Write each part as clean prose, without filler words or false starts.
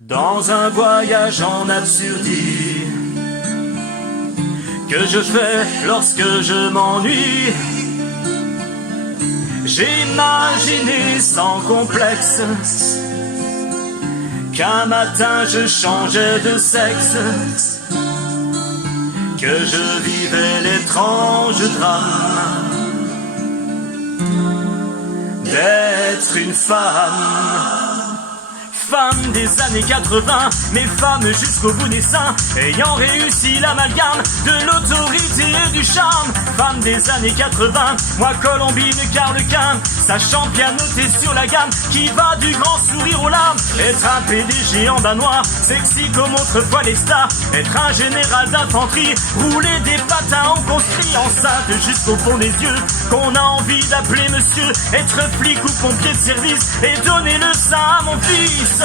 Dans un voyage en absurdie que je fais lorsque je m'ennuie, j'ai imaginé sans complexe qu'un matin je changeais de sexe, que je vivais l'étrange drame d'être une femme. Femme des années 80, mais femme jusqu'au bout des seins, ayant réussi l'amalgame de l'autorité et du charme. Femme des années 80, moi Colombine Carlequin, sachant pianoter sur la gamme qui va du grand sourire aux larmes. Être un PDG en bas noir, sexy comme autrefois les stars. Être un général d'infanterie, rouler des patins en conscrit, enceinte jusqu'au fond des yeux, qu'on a envie d'appeler monsieur. Être flic ou pompier de service et donner le sein à mon fils.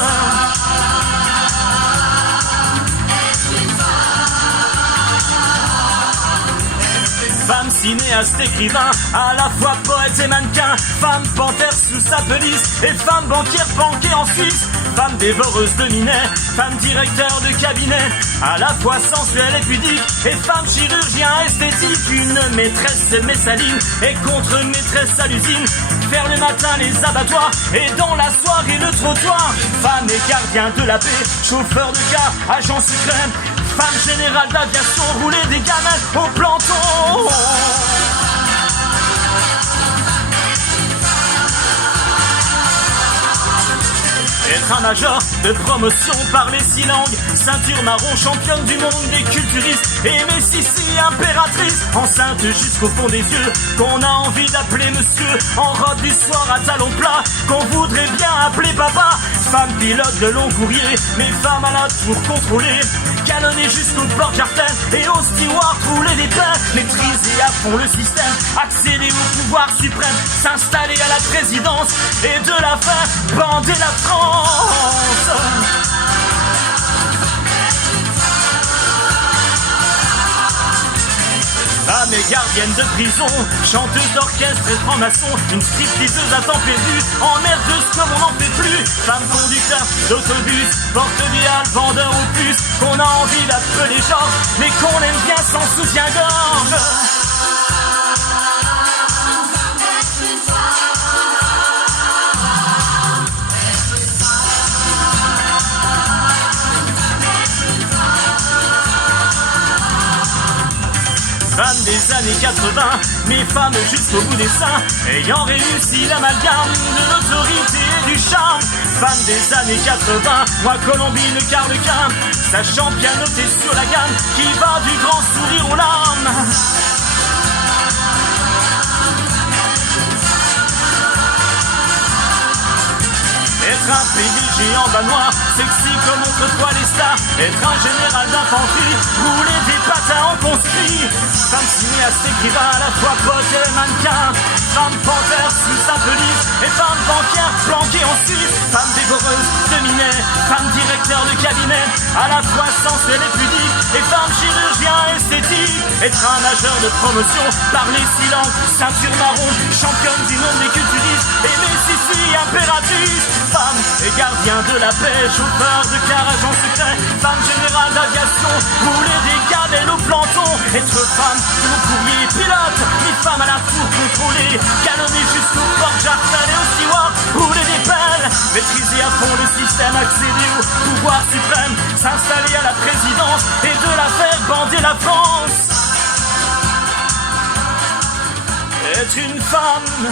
Femme cinéaste, écrivain, à la fois poète et mannequin. Femme panthère sous sa pelisse et femme banquière banquée en Suisse. Femme dévoreuse de minets, femme directeur de cabinet, à la fois sensuelle et pudique, et femme chirurgien esthétique. Une maîtresse messaline et contre-maîtresse à l'usine, faire le matin les abattoirs et dans la soirée le trottoir. Femme et gardien de la paix, chauffeur de car, agent secret. Femme générale d'aviation, rouler des gamins au planton. Être un major de promotion, parler 6 langues, ceinture marron, championne du monde des culturistes, aimer Sissi, impératrice, enceinte jusqu'au fond des yeux, qu'on a envie d'appeler monsieur, en robe du soir à talons plats, qu'on voudrait bien appeler papa. Femme pilote de long courrier, mais femme à la tour contrôlée, galonnée jusqu'au porte-jartel et au steward rouler des pains, maîtriser à fond le système, accéder au pouvoir suprême, s'installer à la présidence et de la fin bander la France. Femme et gardienne de prison, chanteuse d'orchestre et franc-maçon, une stripteaseuse à temps perdu, emmerdeuse comme on n'en fait plus. Femme conducteur d'autobus, porte-viale, vendeur aux puces, qu'on a envie d'appeler Georges, mais qu'on aime bien sans soutien-gorge. Femme des années 80, mais femme jusqu'au bout des seins, ayant réussi l'amalgame de l'autorité et du charme. Femme des années 80, moi Colombine Carlequin, sachant pianoter sur la gamme qui va du grand sourire aux larmes. Être un PDG en bas noir, sexy comme autrefois les stars. Être un général d'infanterie, rouler des patins en conscrit. Femme cinéaste, écrivain, à la fois pote et mannequin. Femme panthère sous sa pelisse et femme banquière planquée en Suisse. Femme dévoreuse de minets, femme directeur de cabinet, à la fois sensuelle et pudique, et femme chirurgien esthétique. Être un nageur de promotion, parler 6 langues, ceinture marron, championne du monde des culturistes, aimer Sissi, impératrice. Femme et gardien de la paix, chauffeur de car, agent secret, femme générale d'aviation, rouler des gamelles au planton. Être femme de mon courrier, pilote, mais femme à la tour contrôlée, galonnée jusqu'au porte-jartel et au steward, rouler des pelles, maîtriser à fond le système, accéder au pouvoir suprême, s'installer à la présidence et de la faire bander la France. Être une femme